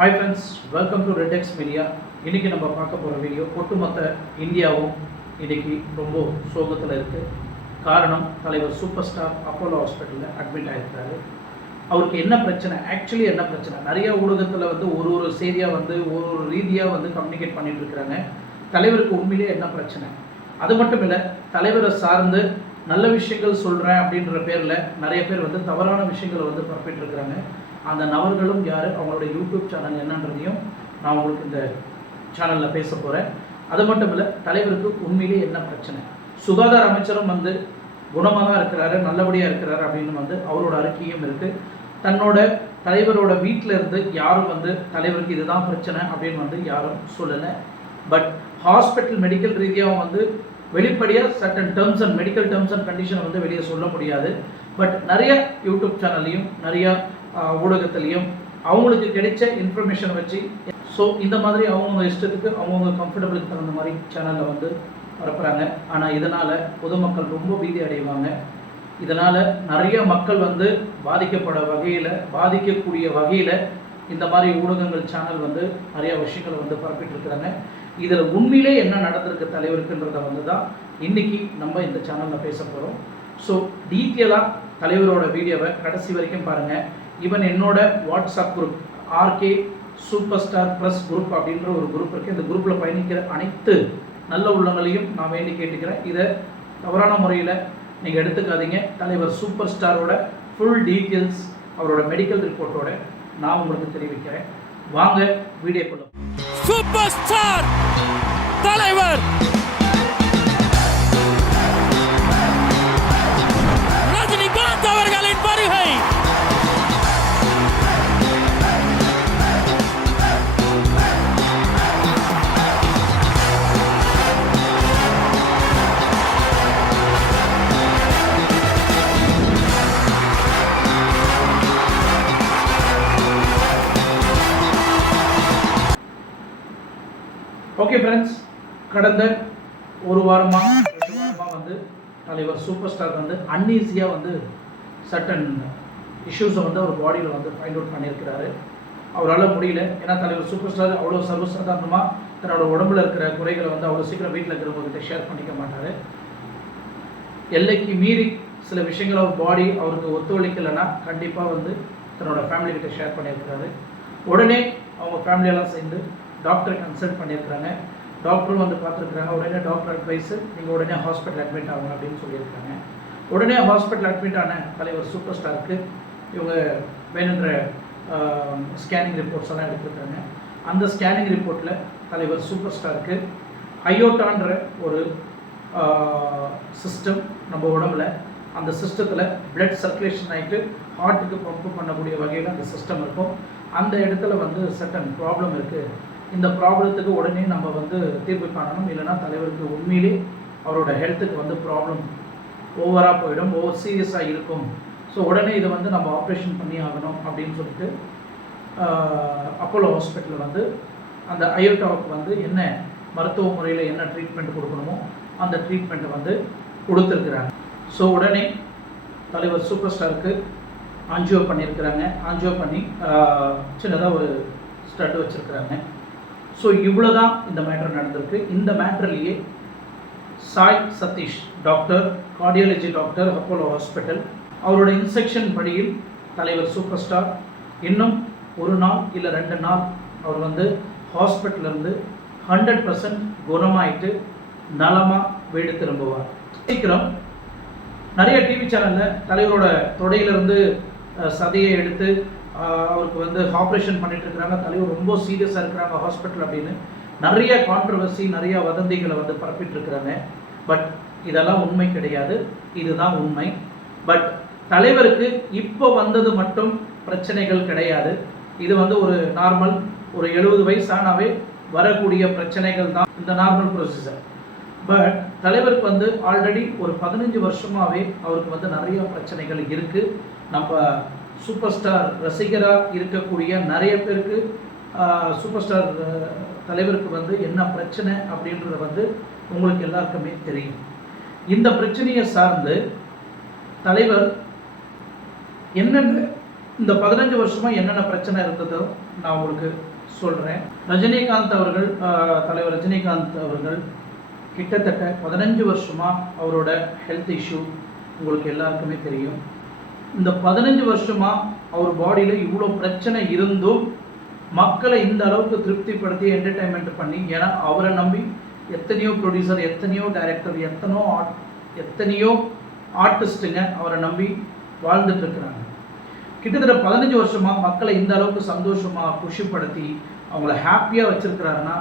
Hi friends welcome to X media இன்றைக்கி நம்ம பார்க்க போகிற வீடியோ ஒட்டுமொத்த இந்தியாவும் இன்றைக்கி ரொம்ப சோகத்தில் இருக்குது காரணம் தலைவர் சூப்பர் ஸ்டார் அப்போலோ ஹாஸ்பிட்டலில் அட்மிட் ஆகிருக்காரு அவருக்கு என்ன பிரச்சனை? ஆக்சுவலி என்ன பிரச்சனை? நிறைய ஊடகத்தில் வந்து ஒரு ஒரு செய்தியாக வந்து ஒரு ஒரு ரீதியாக வந்து கம்யூனிகேட் பண்ணிட்டு இருக்கிறாங்க. தலைவருக்கு உண்மையிலேயே என்ன பிரச்சனை? அது மட்டும் இல்லை தலைவரை சார்ந்து நல்ல விஷயங்கள் சொல்கிறேன் அப்படின்ற பேரில் நிறைய பேர் வந்து தவறான விஷயங்களை வந்து பரப்பிட்டு இருக்கிறாங்க. அந்த நபர்களும் யார்? அவங்களோட யூடியூப் சேனல் என்னன்றதையும் நான் உங்களுக்கு இந்த சேனலில் பேச போகிறேன் அது மட்டும் இல்லை தலைவருக்கு உண்மையிலேயே என்ன பிரச்சனை? சுகாதார அமைச்சரும் வந்து குணமாக தான் இருக்கிறாரு நல்லபடியாக இருக்கிறாரு அப்படின்னு வந்து அவரோட அறிக்கையும் இருக்குது தன்னோட தலைவரோட வீட்டில் இருந்து யாரும் வந்து தலைவருக்கு இதுதான் பிரச்சனை அப்படின்னு வந்து யாரும் சொல்லலை. பட் ஹாஸ்பிட்டல் மெடிக்கல் ரீதியாக வந்து வெளிப்படையாக certain terms and medical terms and கண்டிஷனை வந்து வெளியே சொல்ல முடியாது. பட் நிறைய யூடியூப் சேனல்லையும் நிறையா ஊடகத்துலேயும் அவங்களுக்கு கிடைச்ச இன்ஃபர்மேஷன் வச்சு ஸோ இந்த மாதிரி அவங்கவுங்க இஷ்டத்துக்கு அவங்கவுங்க கம்ஃபர்டபுளுக்கு தகுந்த மாதிரி சேனலில் வந்து பரப்புகிறாங்க ஆனால் இதனால் பொதுமக்கள் ரொம்ப பீதி அடைவாங்க. இதனால் நிறைய மக்கள் வந்து பாதிக்கப்பட வகையில் பாதிக்கக்கூடிய வகையில் இந்த மாதிரி ஊடகங்கள் சேனல் வந்து நிறைய விஷயங்களை வந்து பரப்பிட்டு இருக்கிறாங்க. இதில் உண்மையிலே என்ன நடந்திருக்கு தலைவருக்குன்றத வந்து தான் இன்றைக்கி நம்ம இந்த சேனலில் பேச போகிறோம் ஸோ டீட்டெயிலாக தலைவரோட வீடியோவை கடைசி வரைக்கும் பாருங்கள் ஈவன் என்னோட WhatsApp group RK super star plus group அப்படின்ற ஒரு குரூப் இருக்குது இந்த குரூப்பில் பயணிக்கிற அனைத்து நல்ல உள்ளங்களையும் நான் வேண்டி கேட்டுக்கிறேன். இதை தவறான முறையில் நீங்கள் எடுத்துக்காதீங்க. தலைவர் சூப்பர் ஸ்டாரோட ஃபுல் டீட்டெயில்ஸ் அவரோட மெடிக்கல் ரிப்போர்ட்டோட நான் உங்களுக்கு தெரிவிக்கிறேன். வாங்க வீடியோக்குள்ள சூப்பர் ஸ்டார் தலைவர் ஓகே ஃப்ரெண்ட்ஸ் கடந்த ஒரு வாரமாக ரெண்டு வாரமாக வந்து தலைவர் சூப்பர் ஸ்டார் வந்து அன்ஈஸியாக வந்து சட்டன் இஷ்யூஸை வந்து அவர் பாடியில் வந்து ஃபைண்ட் அவுட் பண்ணியிருக்கிறாரு. அவரால் முடியல. ஏன்னா தலைவர் சூப்பர் ஸ்டார் அவ்வளோ சர்வசாதாரணமாக தன்னோட உடம்புல இருக்கிற குறைகளை வந்து அவ்வளோ சீக்கிரம் வீட்டில் இருக்கிறவங்ககிட்ட ஷேர் பண்ணிக்க மாட்டார். எல்லைக்கு மீறி சில விஷயங்கள் அவர் பாடி அவருக்கு ஒத்துழைக்கலைன்னா கண்டிப்பாக வந்து தன்னோட ஃபேமிலி கிட்ட ஷேர் பண்ணியிருக்கிறாரு. உடனே அவங்க ஃபேமிலியெல்லாம் சேர்ந்து டாக்டரை கன்சல்ட் பண்ணியிருக்கிறாங்க. டாக்டரும் வந்து பார்த்துருக்குறாங்க. உடனே டாக்டர் அட்வைஸு நீங்கள் உடனே ஹாஸ்பிட்டல் அட்மிட் ஆகணும் அப்படின்னு சொல்லியிருக்காங்க. உடனே ஹாஸ்பிட்டல் அட்மிட் ஆன தலைவர் சூப்பர் ஸ்டாருக்கு இவங்க வேணுன்ற ஸ்கேனிங் ரிப்போர்ட்ஸ் எல்லாம் எடுத்துருக்காங்க. அந்த ஸ்கேனிங் ரிப்போர்ட்டில் தலைவர் சூப்பர் ஸ்டாருக்கு ஐயோட்டான்ற ஒரு சிஸ்டம் நம்ம உடம்புல அந்த சிஸ்டத்தில் பிளட் சர்க்குலேஷன் ஆகிட்டு ஹார்ட்டுக்கு பம்ப் பண்ணக்கூடிய வகையில் அந்த சிஸ்டம் இருக்கும். அந்த இடத்துல வந்து சட்டன் ப்ராப்ளம் இருக்குது இந்த ப்ராப்ளத்துக்கு உடனே நம்ம வந்து தீர்வு காணணும். இல்லைன்னா தலைவருக்கு உண்மையிலே அவரோட ஹெல்த்துக்கு வந்து ப்ராப்ளம் ஓவராக போயிடும் ஓவர் சீரியஸாக இருக்கும். ஸோ உடனே இதை வந்து நம்ம ஆப்ரேஷன் பண்ணி ஆகணும் அப்படின்னு சொல்லிட்டு அப்போலோ ஹாஸ்பிட்டலில் வந்து அந்த அயோட்டாவுக்கு வந்து என்ன மருத்துவ முறையில் என்ன ட்ரீட்மெண்ட் கொடுக்கணுமோ அந்த ட்ரீட்மெண்ட்டை வந்து கொடுத்துருக்குறாங்க. ஸோ உடனே தலைவர் சூப்பர் ஸ்டாருக்கு ஆஞ்சியோ பண்ணியிருக்கிறாங்க. ஆஞ்சியோ பண்ணி சின்னதாக ஒரு ஸ்டட் வச்சுருக்குறாங்க. ஸோ இவ்வளோ தான் இந்த மேட்ரு நடந்திருக்கு. இந்த மேட்ருலேயே Sai Satish doctor cardiology doctor Apollo hospital அவரோட இன்ஸ்ட்ரக்ஷன் படியில் தலைவர் சூப்பர் ஸ்டார் இன்னும் ஒரு நாள் இல்லை ரெண்டு நாள் அவர் வந்து ஹாஸ்பிட்டல்லேருந்து ஹண்ட்ரட் பர்சன்ட் குணமாயிட்டு நலமாக வீடு திரும்புவார். சீக்கிரம் நிறைய டிவி சேனலில் தலைவரோட தொடையிலிருந்து சதையை எடுத்து அவருக்கு வந்து ஆப்ரேஷன் பண்ணிட்டு இருக்கிறாங்க. தலைவர் ரொம்ப சீரியஸாக இருக்கிறாங்க ஹாஸ்பிட்டல் அப்படின்னு. நிறைய கான்ட்ரவர்சி நிறைய வதந்திகளை வந்து பரப்பிட்டு இருக்கிறாங்க. பட் இதெல்லாம் உண்மை கிடையாது. இதுதான் உண்மை. பட் தலைவருக்கு இப்போ வந்தது மட்டும் பிரச்சனைகள் கிடையாது. இது வந்து ஒரு நார்மல் ஒரு எழுபது வயசானாவே வரக்கூடிய பிரச்சனைகள் தான் இந்த நார்மல் ப்ரொசீஜர் பட் தலைவருக்கு வந்து ஆல்ரெடி ஒரு பதினஞ்சு வருஷமாகவே அவருக்கு வந்து நிறைய பிரச்சனைகள் இருக்குது நம்ம சூப்பர் ஸ்டார் ரசிகராக இருக்கக்கூடிய நிறைய பேருக்கு சூப்பர் ஸ்டார் தலைவருக்கு வந்து என்ன பிரச்சனை அப்படின்றத வந்து உங்களுக்கு எல்லாருக்குமே தெரியும். இந்த பிரச்சனையை சார்ந்து தலைவர் என்னென்ன இந்த பதினஞ்சு வருஷமாக என்னென்ன பிரச்சனை இருந்ததோ நான் உங்களுக்கு சொல்கிறேன் ரஜினிகாந்த் அவர்கள் தலைவர் ரஜினிகாந்த் அவர்கள் கிட்டத்தட்ட பதினஞ்சு வருஷமாக அவரோட ஹெல்த் இஷ்யூ உங்களுக்கு எல்லாருக்குமே தெரியும். இந்த பதினஞ்சு வருஷமா அவர் பாடியில் இவ்வளோ பிரச்சனை இருந்தும் மக்களை இந்த அளவுக்கு திருப்திப்படுத்தி என்டர்டைன்மெண்ட் பண்ணி ஏன்னா அவரை நம்பி எத்தனையோ ப்ரொடியூசர் எத்தனையோ டைரக்டர் எத்தனையோ ஆர்ட் எத்தனையோ ஆர்டிஸ்ட்டுங்க அவரை நம்பி வாழ்ந்துட்டு இருக்கிறாங்க. கிட்டத்தட்ட பதினஞ்சு வருஷமாக மக்களை இந்த அளவுக்கு சந்தோஷமாக குஷிப்படுத்தி அவங்கள ஹாப்பியாக வச்சுருக்கிறாருன்னா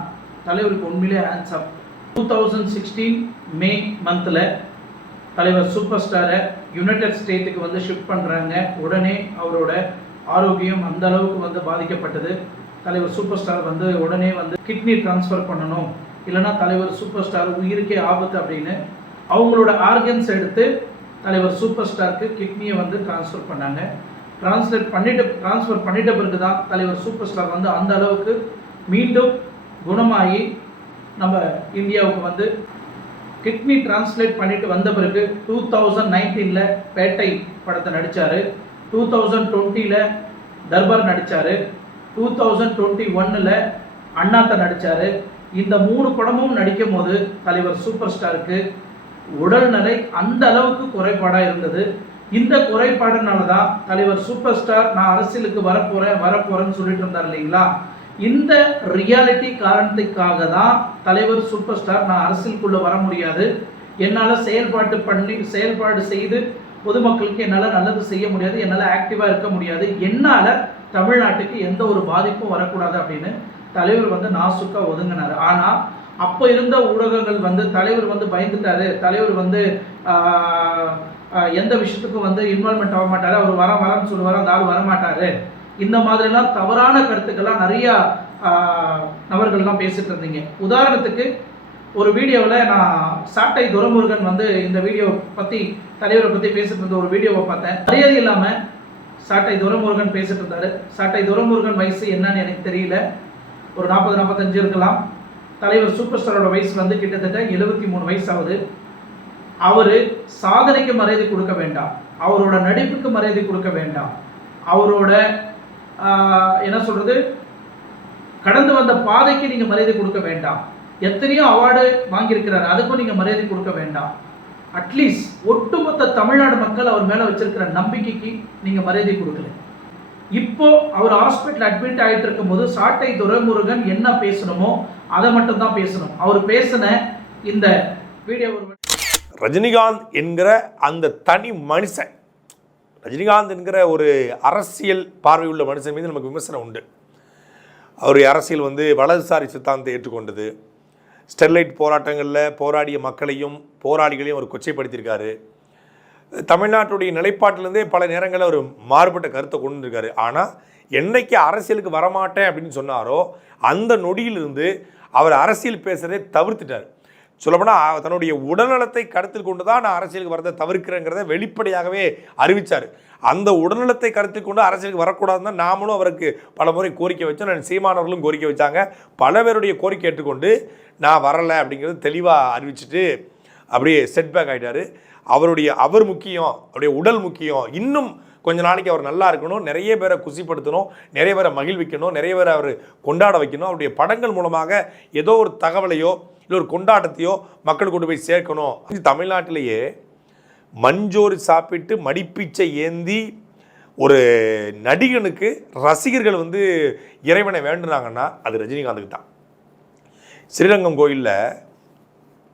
தலைவருக்கு உண்மையிலே hands up two thousand sixteen May மந்தில் தலைவர் சூப்பர் ஸ்டாரை யுனைடெட் ஸ்டேட்டுக்கு வந்து ஷிஃப்ட் பண்ணுறாங்க உடனே அவரோட ஆரோக்கியம் அந்த அளவுக்கு வந்து பாதிக்கப்பட்டது. தலைவர் சூப்பர் ஸ்டார் வந்து உடனே வந்து கிட்னி ட்ரான்ஸ்ஃபர் பண்ணணும். இல்லைன்னா தலைவர் சூப்பர் ஸ்டார் உயிருக்கே ஆபத்து அப்படின்னு அவங்களோட ஆர்கன்ஸ் எடுத்து தலைவர் சூப்பர் ஸ்டாருக்கு கிட்னியை வந்து ட்ரான்ஸ்ஃபர் பண்ணாங்க. ட்ரான்ஸ்லேட் பண்ணிட்டு ட்ரான்ஸ்ஃபர் பண்ணிட்ட பிறகு தான் தலைவர் சூப்பர் ஸ்டார் வந்து அந்த அளவுக்கு மீண்டும் குணமாகி நம்ம இந்தியாவுக்கு வந்து கிட்னி டிரான்ஸ்லேட் பண்ணிட்டு வந்த பிறகு டூ தௌசண்ட் நைன்டீனில் பேட்டை படத்தை நடித்தார் டூ தௌசண்ட் டுவெண்ட்டியில் தர்பார் நடித்தார் டூ தௌசண்ட் டுவெண்ட்டி ஒன்னில் அண்ணாத்த நடித்தார் இந்த மூணு படமும் நடிக்கும் போது தலைவர் சூப்பர் ஸ்டாருக்கு உடல்நிலை அந்த அளவுக்கு குறைபாடாக இருந்தது. இந்த குறைபாடுனால தான் தலைவர் சூப்பர் ஸ்டார் நான் அரசியலுக்கு வரப்போகிறேன் வரப்போகிறேன்னு சொல்லிட்டு இருந்தார் இல்லைங்களா? இந்த ரியாலிட்டி காரணத்துக்காக தான் தலைவர் சூப்பர் ஸ்டார் நான் அரசியலுக்குள்ளே வர முடியாது. என்னால் செயல்பாட்டு பண்ணி செயல்பாடு செய்து பொதுமக்களுக்கு என்னால் நல்லது செய்ய முடியாது என்னால் ஆக்டிவாக இருக்க முடியாது. என்னால் தமிழ்நாட்டுக்கு எந்த ஒரு பாதிப்பும் வரக்கூடாது அப்படின்னு தலைவர் வந்து நாசுக்காக ஒதுங்கினார். ஆனால் அப்போ இருந்த ஊடகங்கள் வந்து தலைவர் வந்து பயந்துட்டாரு. தலைவர் வந்து எந்த விஷயத்துக்கும் வந்து இன்வால்மெண்ட் ஆக மாட்டார். அவர் வர வரன்னு சொல்லுவார். அந்த ஆள் வரமாட்டார். இந்த மாதிரிலாம் தவறான கருத்துக்கள்லாம் நிறையா நபர்கள்லாம் பேசிட்டு இருந்தீங்க. உதாரணத்துக்கு ஒரு வீடியோவில் நான் சாட்டை துரமுருகன் வந்து இந்த வீடியோ பற்றி தலைவரை பற்றி பேசிட்டு இருந்த ஒரு வீடியோவை பார்த்தேன். மரியாதை இல்லாமல் சாட்டை துரமுருகன் பேசிட்டு இருந்தாரு. சாட்டை துரமுருகன் வயசு என்னன்னு எனக்கு தெரியல. ஒரு நாற்பது நாற்பத்தஞ்சு இருக்கலாம். தலைவர் சூப்பர் ஸ்டாரோட வயசு வந்து கிட்டத்தட்ட எழுபத்தி மூணு வயசு ஆகுது அவர் சாதனைக்கு மரியாதை கொடுக்க வேண்டாம். அவரோட நடிப்புக்கு மரியாதை கொடுக்க வேண்டாம். அவரோட என்ன சொல்கிறது கடந்து வந்த பாதைக்கு நீங்கள் மரியாதை கொடுக்க வேண்டாம். எத்தனையோ அவார்டு வாங்கியிருக்கிறாரு. அதுக்கும் நீங்கள் மரியாதை கொடுக்க வேண்டாம். அட்லீஸ்ட் ஒட்டுமொத்த தமிழ்நாடு மக்கள் அவர் மேலே வச்சிருக்கிற நம்பிக்கைக்கு நீங்கள் மரியாதை கொடுக்கல. இப்போ அவர் ஹாஸ்பிட்டல் அட்மிட் ஆகிட்டு இருக்கும்போது சாட்டை துரைமுருகன் என்ன பேசணுமோ அதை மட்டும் தான் பேசணும். அவர் பேசின இந்த வீடியோ ரஜினிகாந்த் என்கிற அந்த தனி மனுஷன் ரஜினிகாந்த் என்கிற ஒரு அரசியல் பார்வையுள்ள மனுஷன் மீது நமக்கு விமர்சனம் உண்டு. அவர் அரசியல் வந்து வலதுசாரி சித்தாந்தத்தை ஏற்றுக்கொண்டது. ஸ்டெர்லைட் போராட்டங்களில் போராடிய மக்களையும் போராளிகளையும் அவர் கொச்சைப்படுத்தியிருக்காரு. தமிழ்நாட்டுடைய நிலைப்பாட்டிலேருந்தே பல நேரங்களில் அவர் மாறுபட்ட கருத்தை கொண்டுருக்காரு ஆனால் என்னைக்கு அரசியலுக்கு வரமாட்டேன் அப்படின்னு சொன்னாரோ அந்த நொடியிலிருந்து அவர் அரசியல் பேசுகிறதே தவிர்த்துட்டார். சொல்லப்போனால் தன்னுடைய உடல்நலத்தை கருத்தில் கொண்டு தான் நான் அரசியலுக்கு வரதை தவிர்க்கிறேங்கிறத வெளிப்படையாகவே அறிவித்தார் அந்த உடல்நலத்தை கருத்தில் கொண்டு அரசியலுக்கு வரக்கூடாதுன்னு தான் நாமளும் அவருக்கு பல முறை கோரிக்கை வச்சோம். நான் சீமானவர்களும் கோரிக்கை வச்சாங்க. பல பேருடைய கோரிக்கை ஏற்றுக்கொண்டு நான் வரலை அப்படிங்கிறது தெளிவாக அறிவிச்சிட்டு அப்படியே செட்பேக் ஆகிட்டார் அவருடைய அவர் முக்கியம் அவருடைய உடல் முக்கியம். இன்னும் கொஞ்ச நாளைக்கு அவர் நல்லா இருக்கணும். நிறைய பேரை குசிப்படுத்தணும். நிறைய பேரை மகிழ்விக்கணும். நிறைய பேரை அவர் கொண்டாட வைக்கணும். அவருடைய படங்கள் மூலமாக ஏதோ ஒரு தகவலையோ இல்லை ஒரு கொண்டாட்டத்தையோ மக்கள் கொண்டு போய் சேர்க்கணும். இது தமிழ்நாட்டிலேயே மஞ்சோறு சாப்பிட்டு மடிப்பீச்சை ஏந்தி ஒரு நடிகனுக்கு ரசிகர்கள் வந்து இறைவனை வேண்டுனாங்கன்னா அது ரஜினிகாந்துக்கு தான். ஸ்ரீரங்கம் கோயிலில்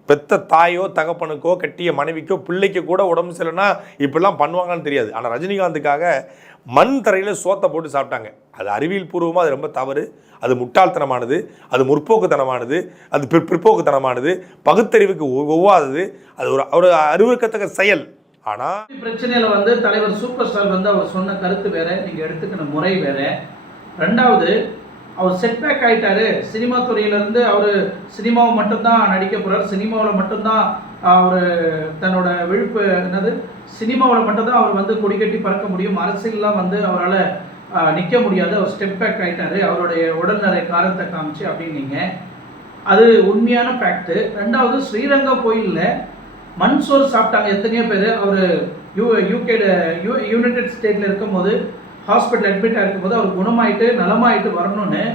பெத்த தாயோ தகப்பனுக்கோ கட்டிய மனைவிக்கோ பிள்ளைக்கு கூட உடம்பு சரியில்லைன்னா இப்படிலாம் பண்ணுவாங்கன்னு தெரியாது. ஆனால் ரஜினிகாந்துக்காக மண் தரையில் சோத்தை போட்டு சாப்பிட்டாங்க. அது அறிவியல் பூர்வமாக அது ரொம்ப தவறு. அது முட்டாள்தனமானது அது முற்போக்குத்தனமானது அது பிற் பிற்போக்குத்தனமானது பகுத்தறிவுக்கு ஒவ்வாதது. அது ஒரு ஒரு அறிவுறுக்கத்தக்க செயல். ஆனால் பிரச்சனையில் வந்து தலைவர் சூப்பர் ஸ்டார் வந்து அவர் சொன்ன கருத்து வேற நீங்கள் எடுத்துக்கின முறை வேற. ரெண்டாவது அவர் செட்பேக் ஆகிட்டாரு சினிமா துறையிலேருந்து அவர் சினிமாவை மட்டும்தான் நடிக்க போகிறார் சினிமாவில் மட்டும்தான் அவர் தன்னோட விழுப்பு என்னது? சினிமாவில் மட்டும்தான் அவர் வந்து கொடி கட்டி பறக்க முடியும். அரசியல்லாம் வந்து அவரால் நிற்க முடியாது. அவர் ஸ்டெப் பேக் ஆகிட்டாரு அவருடைய உடல்நிலை காரணத்தை காமிச்சு அப்படின்னீங்க. அது உண்மையான ஃபேக்ட்டு ரெண்டாவது ஸ்ரீரங்க கோயிலில் மண் சோறு சாப்பிட்டாங்க எத்தனையோ பேர். அவர் யூ யூகேல யூ யுனைடெட் ஸ்டேட்டில் இருக்கும்போது ஹாஸ்பிட்டல் அட்மிட் இருக்கும்போது அவர் குணமாயிட்டு நலமாயிட்டு வரணும்னு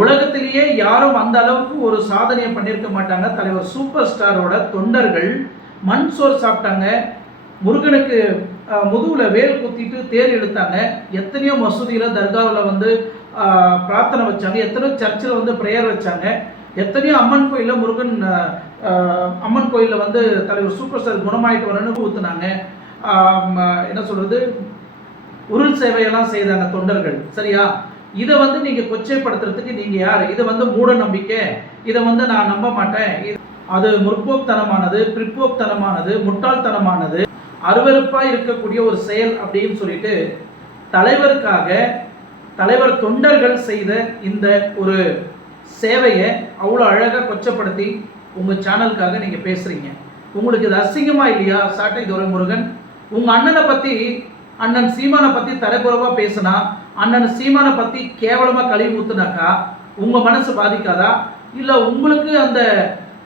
உலகத்திலேயே யாரும் அந்த அளவுக்கு ஒரு சாதனையை பண்ணியிருக்க மாட்டாங்க. தலைவர் சூப்பர் ஸ்டாரோட தொண்டர்கள் மண் சோறு சாப்பிட்டாங்க. முருகனுக்கு முதுகில் வேல் குத்திட்டு தேர் எடுத்தாங்க எத்தனையோ மசூதியில் தர்காவில் வந்து பிரார்த்தனை வச்சாங்க. எத்தனையோ சர்ச்சில் வந்து ப்ரேயர் வச்சாங்க. எத்தனையோ அம்மன் கோயிலில் முருகன் அம்மன் கோயிலில் வந்து தலைவர் சூப்பர் ஸ்டார் குணமாயிட்டு வரணும்னு ஊற்றுனாங்க என்ன சொல்கிறது உருள் சேவையெல்லாம் செய்தாங்க தொண்டர்கள். சரியா? இதை வந்து நீங்கள் கொச்சைப்படுத்துறதுக்கு நீங்கள் யார்? இதை வந்து மூட நம்பிக்கை. இதை வந்து நான் நம்ப மாட்டேன். இது- அது முற்போக்தனமானது பிற்போக்தனமானது முட்டாள்தனமானது. அருவறுப்பாக இருக்கக்கூடிய ஒரு செயல் அப்படின்னு சொல்லிட்டு தலைவருக்காக தலைவர் தொண்டர்கள் செய்த இந்த ஒரு சேவையை அவ்வளோ அழகாக கொச்சப்படுத்தி உங்கள் சேனலுக்காக நீங்கள் பேசுகிறீங்க உங்களுக்கு இது அசிங்கமா இல்லையா? சாட்டை துரைமுருகன் உங்கள் அண்ணனை பற்றி அண்ணன் சீமானை பற்றி தரக்குறைவாக பேசுனா அண்ணன் சீமானை பற்றி கேவலமாக கழிவு ஊத்துனாக்கா உங்கள் மனசு பாதிக்காதா? இல்லை உங்களுக்கு அந்த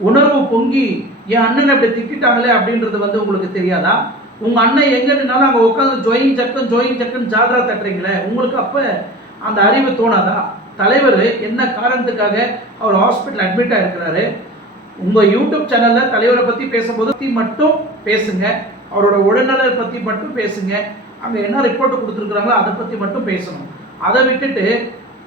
உணர்வு பொங்கி என் அண்ணனை இப்படி திட்டிட்டாங்களே அப்படின்றது வந்து உங்களுக்கு தெரியாதா? உங்கள் அண்ணன் எங்கே நின்னாலும் அங்கே உட்காந்து ஜோயிங் ஜக்கன் ஜோயிங் ஜக்கன் ஜால்ரா தட்டுறீங்களே? உங்களுக்கு அப்போ அந்த அறிவு தோணாதா? தலைவர் என்ன காரணத்துக்காக அவர் ஹாஸ்பிட்டல் அட்மிட் ஆகிருக்கிறாரு உங்கள் யூடியூப் சேனலில் தலைவரை பற்றி பேசும்போது பற்றி மட்டும் பேசுங்க. அவரோட உடல்நலை பற்றி மட்டும் பேசுங்க. அங்கே என்ன ரிப்போர்ட் கொடுத்துருக்குறாங்களோ அதை பற்றி மட்டும் பேசணும். அதை விட்டுட்டு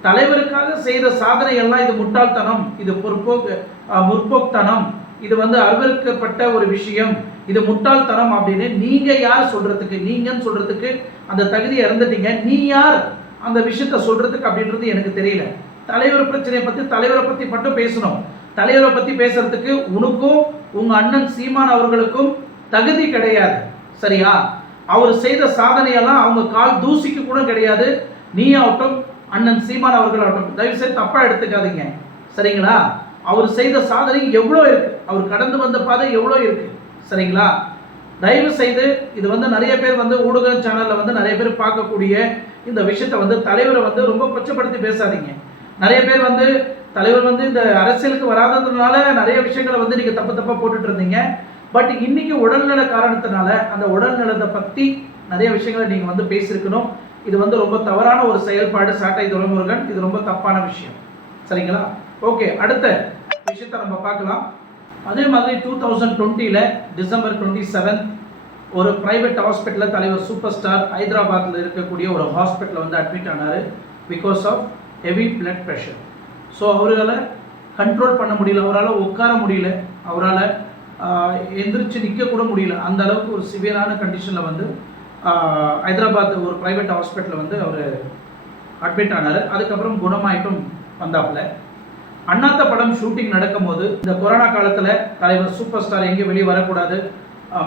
தலைவருக்காக செய்த சாதனை எல்லாம் இது முட்டாள்தனம் இது பொற்போக்கு அஹ், முற்போக்குத்தனம். இது வந்து அருவருக்கப்பட்ட ஒரு விஷயம். இது முட்டாள்தனம் அப்படின்னு நீங்க யார் சொல்றதுக்கு நீங்கன்னு சொல்றதுக்கு அந்த தகுதியை இறந்துட்டீங்க. நீ யார் அந்த விஷயத்த சொல்றதுக்கு அப்படின்றது எனக்கு தெரியல. தலைவர் பிரச்சனையை பத்தி தலைவரை பத்தி மட்டும் பேசணும். தலைவரை பத்தி பேசுறதுக்கு உனக்கும் உங்க அண்ணன் சீமான் அவர்களுக்கும் தகுதி கிடையாது. சரியா? அவர் செய்த சாதனையெல்லாம் அவங்க கால் தூசிக்கு கூட கிடையாது. நீ ஆகட்டும் அண்ணன் சீமான் அவர்கள் ஆகட்டும் தயவு செய்து தப்பா எடுத்துக்காதீங்க. சரிங்களா? அவர் செய்த சாதனை எவ்வளோ இருக்கு? அவர் கடந்து வந்த பாதை எவ்வளோ இருக்கு? சரிங்களா? தயவு செய்து இது வந்து நிறைய பேர் வந்து ஊடக சேனலில் வந்து நிறைய பேர் பார்க்கக்கூடிய இந்த விஷயத்தை வந்து தலைவரை வந்து ரொம்ப கொச்சப்படுத்தி பேசாதீங்க. நிறைய பேர் வந்து தலைவர் வந்து இந்த அரசியலுக்கு வராததுனால நிறைய விஷயங்களை வந்து நீங்கள் தப்பு தப்பாக போட்டுட்டு இருந்தீங்க பட் இன்னைக்கு உடல்நல காரணத்தினால அந்த உடல்நலத்தை பற்றி நிறைய விஷயங்களை நீங்கள் வந்து பேசியிருக்கணும். இது வந்து ரொம்ப தவறான ஒரு செயல்பாடு சாட்டை துறைமுருகன் இது ரொம்ப தப்பான விஷயம். சரிங்களா? ஓகே அடுத்த. விஷயத்தை நம்ம பார்க்கலாம். அதே மாதிரி டூ தௌசண்ட் டுவெண்ட்டியில் டிசம்பர் டுவெண்ட்டி செவன்த் ஒரு ப்ரைவேட் ஹாஸ்பிட்டலில் தலைவர் சூப்பர் ஸ்டார் ஹைதராபாத்தில் இருக்கக்கூடிய ஒரு ஹாஸ்பிட்டலில் வந்து அட்மிட் ஆனார் because of heavy blood pressure so அவரால் கண்ட்ரோல் பண்ண முடியல அவரால் உட்கார முடியல அவரால் எந்திரிச்சு நிற்க கூட முடியல. அந்த அளவுக்கு ஒரு சிவியரான கண்டிஷனில் வந்து ஹைதராபாத் ஒரு ப்ரைவேட் ஹாஸ்பிட்டலில் வந்து அவர் அட்மிட் ஆனார். அதுக்கப்புறம் குணமாயிட்டும் வந்தாப்புல. அண்ணாத்த படம் ஷூட்டிங் நடக்கும்போது இந்த கொரோனா காலத்தில் தலைவர் சூப்பர் ஸ்டார் எங்கேயும் வெளியே வரக்கூடாது.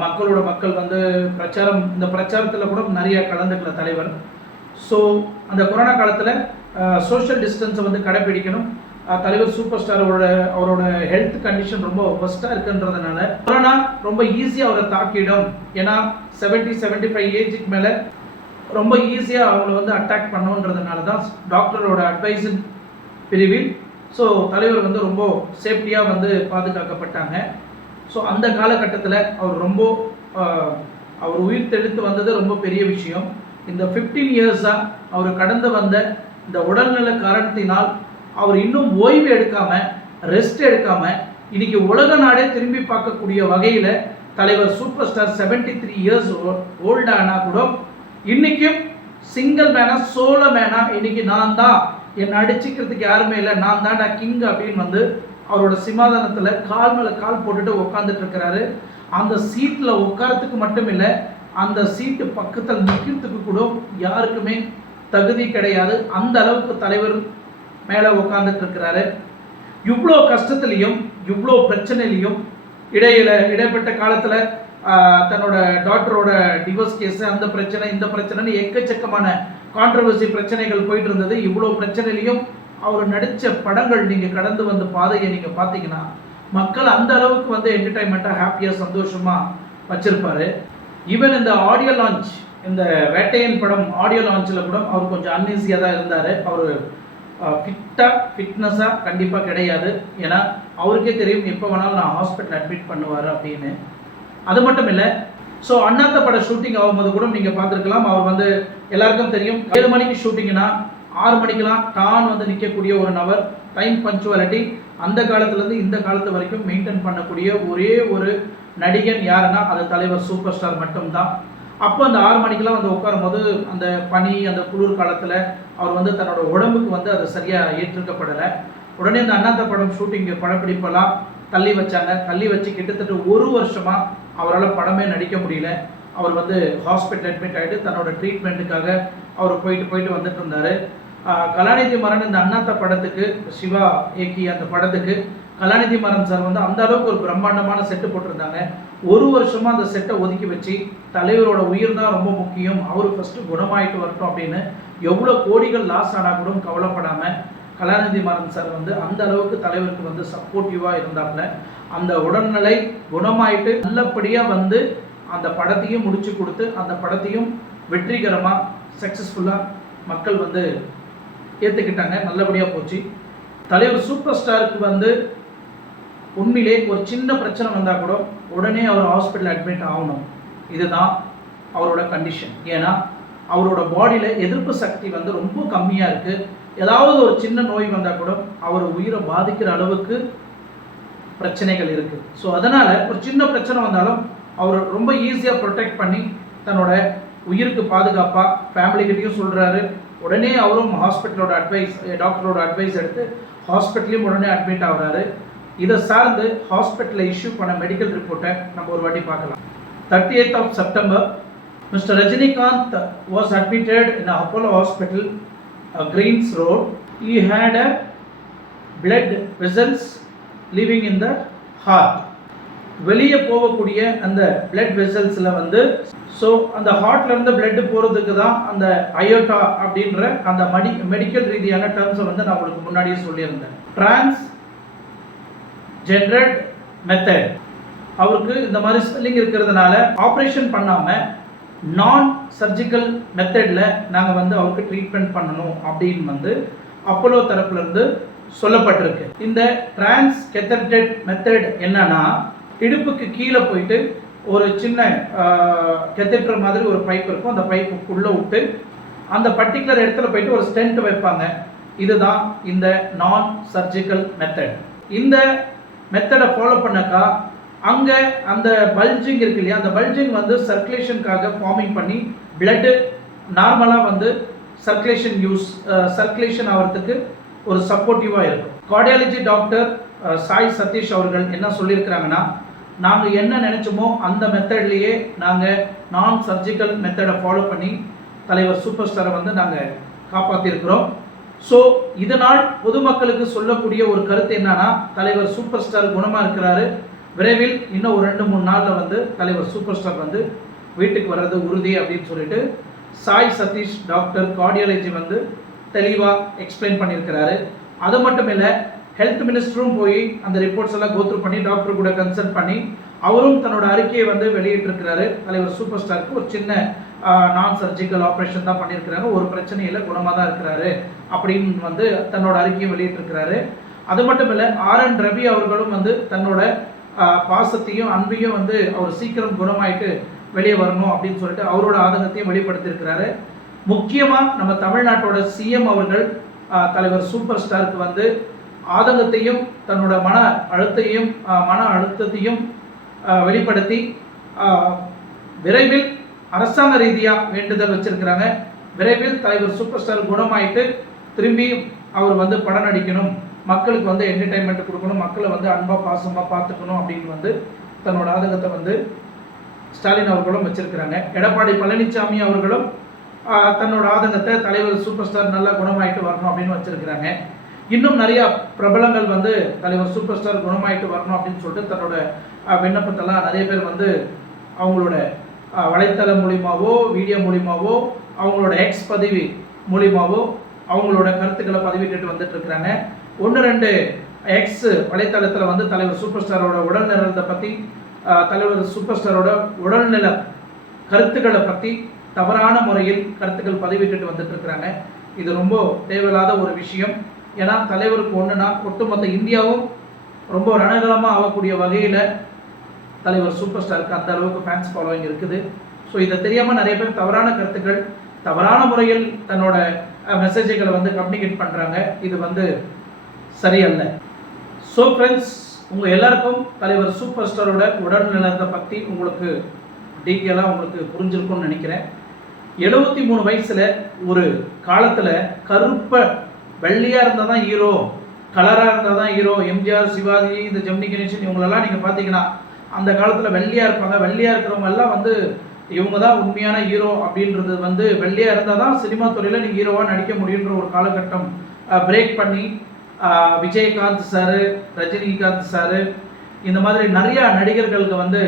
மக்களோட மக்கள் வந்து பிரச்சாரம் இந்த பிரச்சாரத்தில் கூட நிறைய கலந்துக்கல தலைவர். ஸோ அந்த கொரோனா காலத்தில் சோஷியல் டிஸ்டன்ஸை வந்து கடைப்பிடிக்கணும். தலைவர் சூப்பர் ஸ்டாரோட அவரோட ஹெல்த் கண்டிஷன் ரொம்ப ஒஸ்ட்டாக இருக்குன்றதுனால கொரோனா ரொம்ப ஈஸியாக அவரை தாக்கிடும். ஏன்னா 70 75 ஃபைவ் ஏஜுக்கு மேலே ரொம்ப ஈஸியாக அவங்கள வந்து அட்டாக் பண்ணுன்றதுனால தான் டாக்டரோட அட்வைஸின் பிரிவில் ஸோ தலைவர் வந்து ரொம்ப சேஃப்டியாக வந்து பாதுகாக்கப்பட்டாங்க. ஸோ அந்த காலகட்டத்தில் அவர் ரொம்ப அவர் உயிர் தெளித்து வந்தது ரொம்ப பெரிய விஷயம். இந்த ஃபிஃப்டீன் இயர்ஸாக அவர் கடந்து வந்த இந்த உடல்நல காரணத்தினால் அவர் இன்னும் ஓய்வு எடுக்காமல் ரெஸ்ட் எடுக்காமல் இன்னைக்கு உலக நாடே திரும்பி பார்க்கக்கூடிய வகையில் தலைவர் super star seventy three years ஓல்டானா கூட இன்றைக்கும் சிங்கிள் மேனா சோலோ மேனா இன்னைக்கு நான் தான் என்னை அடிச்சுக்கிறதுக்கு யாருமே இல்லை. நான் தான்டா கிங் அப்படின்னு வந்து அவரோட சிமாதானத்தில் கால் மேலே கால் போட்டுட்டு உட்காந்துட்டு இருக்கிறாரு. அந்த சீட்டில் உட்காரத்துக்கு மட்டும் இல்லை அந்த சீட்டு பக்கத்தில் நிற்கிறதுக்கு கூட யாருக்குமே தகுதி கிடையாது. அந்த அளவுக்கு தலைவர் மேலே உட்காந்துட்டு இருக்கிறாரு. இவ்வளோ கஷ்டத்துலேயும் இவ்வளோ பிரச்சனையிலையும் இடையில இடைப்பட்ட காலத்தில் தன்னோட டாக்டரோட டிவோர்ஸ் கேஸ் அந்த பிரச்சனை இந்த பிரச்சனைன்னு எக்கச்சக்கமான கான்ட்ரவர்சி பிரச்சனைகள் போயிட்டு இருந்தது இவ்வளோ பிரச்சனையிலையும் அவர் நடித்த படங்கள் நீங்கள் கடந்து வந்த பாதையை நீங்கள் பார்த்தீங்கன்னா மக்கள் அந்த அளவுக்கு வந்து என்டர்டைன்மெண்ட்டாக ஹாப்பியாக சந்தோஷமாக வச்சிருப்பாரு. ஈவன் இந்த ஆடியோ லான்ச் இந்த வேட்டையன் படம் ஆடியோ லான்ச்சில் கூட அவர் கொஞ்சம் அன்ஈஸியாக தான் இருந்தார். அவர் ஃபிட்டாக ஃபிட்னஸாக கண்டிப்பாக கிடையாது. ஏன்னா அவருக்கே தெரியும் எப்போ வேணாலும் நான் ஹாஸ்பிட்டல் அட்மிட் பண்ணுவார் அப்படின்னு. அது மட்டும் இல்லை ஸோ அண்ணாத்த பட ஷூட்டிங் ஆகும்போது கூட நீங்கள் பார்த்துருக்கலாம் அவர் வந்து எல்லாருக்கும் தெரியும். ஏழு மணிக்கு ஷூட்டிங்னா ஆறு மணிக்கெல்லாம் டான் வந்து நிற்கக்கூடிய ஒரு நபர் டைம் பஞ்சுவாலிட்டி அந்த காலத்துலேருந்து இந்த காலத்து வரைக்கும் மெயின்டைன் பண்ணக்கூடிய ஒரே ஒரு நடிகன் யாருன்னா அது தலைவர் சூப்பர் ஸ்டார் மட்டும்தான். அப்போ அந்த ஆறு மணிக்கெல்லாம் வந்து உட்காரும் போது அந்த பனி அந்த குளிர் காலத்தில் அவர் வந்து தன்னோட உடம்புக்கு வந்து அது சரியாக ஏற்றுக்கப்படலை. உடனே இந்த அண்ணாத்த படம் ஷூட்டிங் படப்பிடிப்பெல்லாம் தள்ளி வச்சாங்க. தள்ளி வச்சு கிட்டத்தட்ட ஒரு வருஷமாக அவரால் படமே நடிக்க முடியல. அவர் வந்து ஹாஸ்பிட்டல் அட்மிட் ஆகிட்டு தன்னோட ட்ரீட்மெண்ட்டுக்காக அவர் போயிட்டு போயிட்டு வந்துட்டு இருந்தார். கலாநிதி மரன் இந்த அண்ணாத்த படத்துக்கு சிவா இயக்கி அந்த படத்துக்கு கலாநிதி மரன் சார் வந்து அந்த அளவுக்கு ஒரு பிரம்மாண்டமான செட்டு போட்டிருந்தாங்க. ஒரு வருஷமாக அந்த செட்டை ஒதுக்கி வச்சு தலைவரோட உயிர் தான் ரொம்ப முக்கியம். அவர் ஃபஸ்ட்டு குணமாயிட்டு வரட்டும் அப்படின்னு எவ்வளோ கோடிகள் லாஸ் ஆனால் கூட கவலைப்படாமல் கலாநிதி மாறன் சார் வந்து அந்த அளவுக்கு தலைவருக்கு வந்து சப்போர்ட்டிவாக இருந்தாப்புல அந்த உடல்நிலை குணமாயிட்டு நல்லபடியாக வந்து அந்த படத்தையும் முடிச்சு கொடுத்து அந்த படத்தையும் வெற்றிகரமாக சக்ஸஸ்ஃபுல்லாக மக்கள் வந்து ஏற்றுக்கிட்டாங்க நல்லபடியாக போச்சு. தலைவர் சூப்பர் ஸ்டாருக்கு வந்து உண்மையிலே ஒரு சின்ன பிரச்சனை வந்தால் கூட உடனே அவர் ஹாஸ்பிட்டல் அட்மிட் ஆகணும். இதுதான் அவரோட கண்டிஷன் ஏன்னா அவரோட பாடியில் எதிர்ப்பு சக்தி வந்து ரொம்ப கம்மியாக இருக்குது ஏதாவது ஒரு சின்ன நோய் வந்தால் கூட அவர் உயிரை பாதிக்கிற அளவுக்கு பிரச்சனைகள் இருக்குது ஸோ அதனால் ஒரு சின்ன பிரச்சனை வந்தாலும் அவர் ரொம்ப ஈஸியாக ப்ரொடெக்ட் பண்ணி தன்னோட உயிருக்கு பாதுகாப்பாக ஃபேமிலிக்கிட்டையும் சொல்கிறாரு உடனே அவரும் ஹாஸ்பிட்டலோட அட்வைஸ் டாக்டரோட அட்வைஸ் எடுத்து ஹாஸ்பிட்டலையும் உடனே அட்மிட் ஆகுறாரு. இதை சார்ந்து ஹாஸ்பிட்டலில் இஷ்யூ பண்ண மெடிக்கல் ரிப்போர்ட்டை நம்ம ஒரு வாட்டி பார்க்கலாம். Thirty eighth of September mister Rajinikanth was admitted in Apollo hospital Greens road he had a blood vessels living in the heart வெளியே போகக்கூடிய அந்த பிளட் வெசல்ஸில் வந்து ஸோ அந்த ஹார்ட்லேருந்து பிளட்டு போகிறதுக்கு தான் அந்த அயோட்டா அப்படின்ற அந்த மடி மெடிக்கல் ரீதியான டேர்ம்ஸை வந்து நான் உங்களுக்கு முன்னாடியே சொல்லியிருந்தேன். ட்ரான்ஸ் ஜென்ரட் மெத்தட் அவருக்கு இந்த மாதிரி ஸ்பெல்லிங் இருக்கிறதுனால ஆப்ரேஷன் பண்ணாமல் நான் சர்ஜிக்கல் மெத்தடில் நாங்கள் வந்து அவருக்கு ட்ரீட்மெண்ட் பண்ணணும் அப்படின்னு வந்து அப்போலோ தரப்புலேருந்து சொல்லப்பட்டிருக்கு. இந்த டிரான்ஸ் கெத்தர்டெட் மெத்தட் என்னன்னா இடுப்புக்கு கீழே போயிட்டு ஒரு சின்ன கெத்தட்ரு மாதிரி ஒரு பைப் இருக்கும். அந்த பைப்புக்குள்ளே விட்டு அந்த பர்டிகுலர் இடத்துல போயிட்டு ஒரு ஸ்டென்ட் வைப்பாங்க. இதுதான் இந்த நான் சர்ஜிக்கல் மெத்தட் இந்த மெத்தடை ஃபாலோ பண்ணக்கா அங்கே அந்த பல்ஜிங் இருக்கு இல்லையா அந்த பல்ஜிங் வந்து சர்க்குலேஷனுக்காக ஃபார்மிங் பண்ணி பிளட்டு நார்மலாக வந்து சர்க்குலேஷன் யூஸ் சர்க்குலேஷன் ஆகிறதுக்கு ஒரு சப்போர்ட்டிவாக இருக்கும். கார்டியாலஜி டாக்டர் சாய் சதீஷ் அவர்கள் என்ன சொல்லியிருக்கிறாங்கன்னா நாங்கள் என்ன நினச்சோமோ அந்த மெத்தட்லேயே நாங்கள் நான் சர்ஜிக்கல் மெத்தடை ஃபாலோ பண்ணி தலைவர் சூப்பர் ஸ்டாரை வந்து நாங்கள் காப்பாற்றிருக்கிறோம் ஸோ இதனால் பொதுமக்களுக்கு சொல்லக்கூடிய ஒரு கருத்து என்னன்னா தலைவர் சூப்பர் ஸ்டார் குணமாக இருக்கிறாரு. விரைவில் இன்னும் ஒரு ரெண்டு மூணு நாளில் வந்து தலைவர் சூப்பர் ஸ்டார் வந்து வீட்டுக்கு வர்றது உறுதி அப்படின்னு சொல்லிட்டு சாய் சதீஷ் டாக்டர் கார்டியாலஜி வந்து தெளிவாக எக்ஸ்பிளைன் பண்ணியிருக்கிறாரு. அது மட்டும் இல்லை ஹெல்த் மினிஸ்டரும் போய் அந்த ரிப்போர்ட்ஸ் எல்லாம் கோத்ரூ பண்ணி டாக்டர் கூட கன்சல்ட் பண்ணி அவரும் தன்னோட அறிக்கையை வந்து வெளியிட்டிருக்கிறாரு. தலைவர் சூப்பர் ஸ்டாருக்கு ஒரு சின்ன நான் சர்ஜிக்கல் ஆப்ரேஷன் தான் பண்ணியிருக்கிறாங்க. ஒரு பிரச்சனையில் குணமாக தான் இருக்கிறாரு அப்படின்னு வந்து தன்னோட அறிக்கையை வெளியிட்டிருக்கிறாரு. அது மட்டும் இல்லை ஆர் என் ரவி அவர்களும் வந்து தன்னோட பாசத்தையும் அன்பையும் வந்து அவர் சீக்கிரம் குணமாயிட்டு வெளியே வரணும் அப்படின்னு சொல்லிட்டு அவரோட ஆதங்கத்தையும் வெளிப்படுத்தியிருக்கிறாரு. முக்கியமாக நம்ம தமிழ்நாட்டோட சிஎம் அவர்கள் தலைவர் சூப்பர் ஸ்டாருக்கு வந்து ஆதங்கத்தையும் தன்னோட மன அழுத்தையும் மன அழுத்தத்தையும் வெளிப்படுத்தி விரைவில் அரசாங்க ரீதியாக வேண்டுதல் வச்சிருக்கிறாங்க. விரைவில் தலைவர் சூப்பர் ஸ்டார் குணமாயிட்டு திரும்பி அவர் வந்து படம் நடிக்கணும் மக்களுக்கு வந்து என்டர்டைன்மெண்ட் கொடுக்கணும் மக்களை வந்து அன்பாக பாசமாக பார்த்துக்கணும் அப்படின்னு வந்து தன்னோட ஆதங்கத்தை வந்து ஸ்டாலின் அவர்களும் வச்சிருக்கிறாங்க. எடப்பாடி பழனிசாமி அவர்களும் தன்னோட ஆதங்கத்தை தலைவர் சூப்பர் ஸ்டார் நல்லா குணமாயிட்டு வரணும் அப்படின்னு வச்சுருக்கிறாங்க. இன்னும் நிறையா பிரபலங்கள் வந்து தலைவர் சூப்பர் ஸ்டார் குணமாயிட்டு வரணும் அப்படின்னு சொல்லிட்டு தன்னோட விண்ணப்பத்தெல்லாம் நிறைய பேர் வந்து அவங்களோட வலைத்தளம் மூலியமாகவோ வீடியோ மூலியமாகவோ அவங்களோட எக்ஸ் பதிவு மூலியமாகவோ அவங்களோட கருத்துக்களை பதிவிட்டுட்டு வந்துட்டு இருக்கிறாங்க. ஒன்று ரெண்டு எக்ஸ் வலைத்தளத்தில் வந்து தலைவர் சூப்பர் ஸ்டாரோட உடல் நலத்தை பற்றி தலைவர் சூப்பர் ஸ்டாரோட உடல்நல கருத்துக்களை பற்றி தவறான முறையில் கருத்துக்கள் பதிவிட்டுட்டு வந்துட்டு இருக்கிறாங்க இது ரொம்ப தேவையில்லாத ஒரு விஷயம். ஏன்னா தலைவருக்கு ஒன்றுனா ஒட்டுமொத்த இந்தியாவும் ரொம்ப ரணகலமாக ஆகக்கூடிய வகையில் தலைவர் சூப்பர் ஸ்டாருக்கு அந்த அளவுக்கு ஃபேன்ஸ் ஃபாலோவிங் இருக்குது. ஸோ இதை தெரியாமல் நிறைய பேர் தவறான கருத்துக்கள் தவறான முறையில் தன்னோட மெசேஜுகளை வந்து கம்யூனிகேட் பண்ணுறாங்க இது வந்து சரியல்ல. ஸோ ஃப்ரெண்ட்ஸ் உங்கள் எல்லாருக்கும் தலைவர் சூப்பர் ஸ்டாரோட உடல் நலத்தை பற்றி உங்களுக்கு டீட்டெயிலாக உங்களுக்கு புரிஞ்சிருக்கும்னு நினைக்கிறேன். எழுபத்தி மூணு வயசில் ஒரு காலத்தில் கருப்பை வெள்ளையாக இருந்தால் தான் ஹீரோ கலராக இருந்தால் தான் ஹீரோ எம்ஜிஆர் சிவாஜி இந்த ஜெமினி கணேசன் இவங்களெல்லாம் நீங்கள் பார்த்தீங்கன்னா அந்த காலத்தில் வெள்ளையாக இருப்பாங்க. வெள்ளையாக இருக்கிறவங்க எல்லாம் வந்து இவங்க தான் உண்மையான ஹீரோ அப்படின்றது வந்து வெள்ளையாக இருந்தால் தான் சினிமா துறையில் நீங்கள் ஹீரோவாக நடிக்க முடியுன்ற ஒரு காலகட்டம் பிரேக் பண்ணி விஜயகாந்த் சாரு ரஜினிகாந்த் சாரு இந்த மாதிரி நிறையா நடிகர்களுக்கு வந்து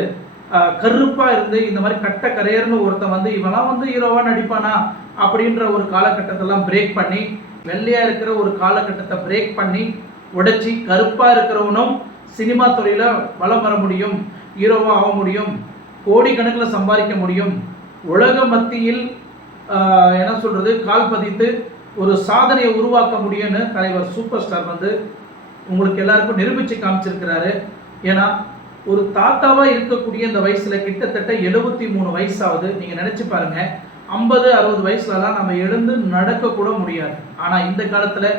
கருப்பாக இருந்து இந்த மாதிரி கட்ட கரையர்னு ஒருத்தன் வந்து இவெல்லாம் வந்து ஹீரோவாக நடிப்பானா அப்படின்ற ஒரு காலகட்டத்தெல்லாம் பிரேக் பண்ணி வெள்ளையாக இருக்கிற ஒரு காலகட்டத்தை பிரேக் பண்ணி உடைச்சி கருப்பாக இருக்கிறவனும் சினிமா துறையில வளம் வர முடியும் ஹீரோவாக ஆக முடியும் கோடிக்கணக்கில் சம்பாதிக்க முடியும். உலக மத்தியில் என்ன சொல்கிறது கால் பதித்து ஒரு சாதனையை உருவாக்க முடியும்னு தலைவர் சூப்பர் ஸ்டார் வந்து உங்களுக்கு எல்லாருக்கும் நிரூபித்து காமிச்சிருக்கிறாரு. ஏன்னா ஒரு தாத்தாவாக இருக்கக்கூடிய இந்த வயசில் கிட்டத்தட்ட எழுபத்தி மூணு வயசாகுது நீங்கள் நினச்சி பாருங்க. ஐம்பது அறுபது வயசுலலாம் நம்ம எழுந்து நடக்க கூட முடியாது. ஆனால் இந்த காலத்தில்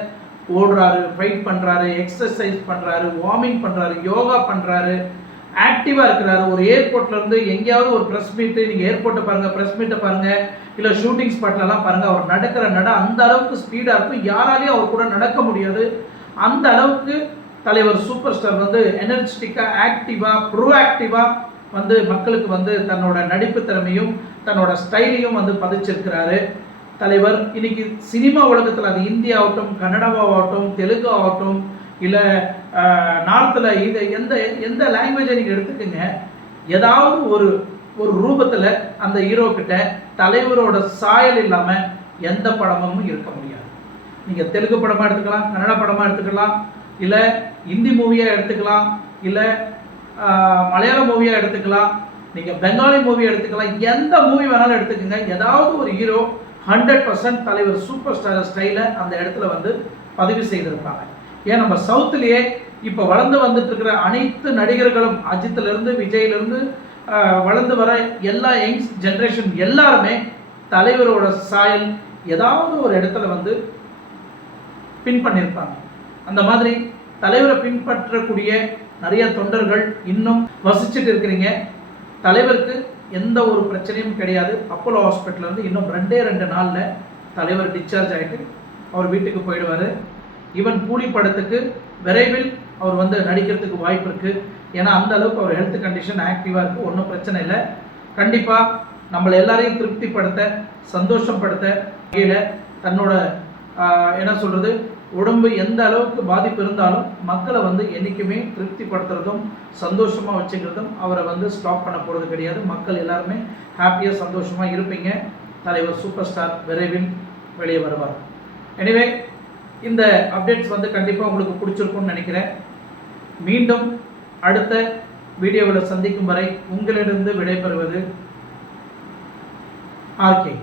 ஓடுறாரு ஃபைட் பண்ணுறாரு எக்ஸசைஸ் பண்ணுறாரு வார்மிங் பண்ணுறாரு யோகா பண்ணுறாரு ஆக்டிவாக இருக்கிறாரு. ஒரு ஏர்போர்ட்லேருந்து எங்கேயாவது ஒரு ப்ரெஸ் மீட்டு நீங்கள் ஏர்போர்ட்டை பாருங்கள் ப்ரெஸ் மீட்டை பாருங்கள் இல்லை ஷூட்டிங் ஸ்பாட்லலாம் பாருங்கள் அவர் நடக்கிற நட அந்த அளவுக்கு ஸ்பீடாக இருக்கும். யாராலையும் அவர் கூட நடக்க முடியாது. அந்த அளவுக்கு தலைவர் சூப்பர் ஸ்டார் வந்து எனர்ஜெட்டிக்காக ஆக்டிவாக ப்ரோஆக்டிவாக வந்து மக்களுக்கு வந்து தன்னோட நடிப்பு திறமையும் தன்னோட ஸ்டைலையும் வந்து பதிச்சிருக்கிறாரு. தலைவர் இன்னைக்கு சினிமா உலகத்தில் அது இந்தியாவட்டும் ஆகட்டும் கன்னடாவாகட்டும் தெலுங்கு ஆகட்டும் இல்லை நார்த்தில் இது எந்த எந்த லாங்குவேஜை நீங்கள் எடுத்துக்கோங்க ஏதாவது ஒரு ஒரு ரூபத்தில் அந்த ஹீரோக்கிட்ட தலைவரோட சாயல் இல்லாமல் எந்த படமும் இருக்க முடியாது. நீங்கள் தெலுங்கு படமாக எடுத்துக்கலாம் கன்னட படமாக எடுத்துக்கலாம் இல்லை இந்தி மூவியாக எடுத்துக்கலாம் இல்லை மலையாள மூவியாக எடுத்துக்கலாம் நீங்கள் பெங்காலி மூவி எடுத்துக்கலாம் எந்த மூவி வேணாலும் எடுத்துக்கோங்க. ஏதாவது ஒரு ஹீரோ ஹண்ட்ரட் பர்சன்ட் தலைவர் சூப்பர் ஸ்டார் ஸ்டைலை அந்த இடத்துல வந்து பதிவு செய்திருப்பாங்க. ஏன் நம்ம சவுத்துலேயே இப்போ வளர்ந்து வந்துட்டு இருக்கிற அனைத்து நடிகர்களும் அஜித்துலேருந்து விஜய்லேருந்து வளர்ந்து வர எல்லா யங்ஸ் ஜென்ரேஷன் எல்லாருமே தலைவரோட சாயல் ஏதாவது ஒரு இடத்துல வந்து பின் பண்ணியிருப்பாங்க அந்த மாதிரி தலைவரை பின்பற்றக்கூடிய நிறைய தொண்டர்கள் இன்னும் வசிச்சுட்டு இருக்கிறீங்க. தலைவருக்கு எந்த ஒரு பிரச்சனையும் கிடையாது. அப்போலோ ஹாஸ்பிட்டலில் வந்து இன்னும் ரெண்டே ரெண்டு நாளில் தலைவர் டிஸ்சார்ஜ் ஆகிட்டு அவர் வீட்டுக்கு போயிடுவார். ஈவன் கூலி படத்துக்கு விரைவில் அவர் வந்து நடிக்கிறதுக்கு வாய்ப்பு இருக்குது ஏன்னா அந்த அளவுக்கு அவர் ஹெல்த் கண்டிஷன் ஆக்டிவாக இருக்குது ஒன்றும் பிரச்சனை இல்லை. கண்டிப்பாக நம்மளை எல்லாரையும் திருப்திப்படுத்த சந்தோஷப்படுத்த வகையில் தன்னோட என்ன சொல்கிறது உடம்பு எந்த அளவுக்கு பாதிப்பு இருந்தாலும் மக்களை வந்து என்றைக்குமே திருப்திப்படுத்துறதும் சந்தோஷமாக வச்சுக்கிறதும் அவரை வந்து ஸ்டாப் பண்ண போகிறது கிடையாது. மக்கள் எல்லாருமே ஹாப்பியாக சந்தோஷமாக இருப்பீங்க. தலைவர் சூப்பர் ஸ்டார் விரைவில் வெளியே வருவார். எனிவே இந்த அப்டேட்ஸ் வந்து கண்டிப்பாக உங்களுக்கு பிடிச்சிருக்கும்னு நினைக்கிறேன். மீண்டும் அடுத்த வீடியோவில் சந்திக்கும் வரை உங்களிடம் விடைபெறுவது ஆர்கே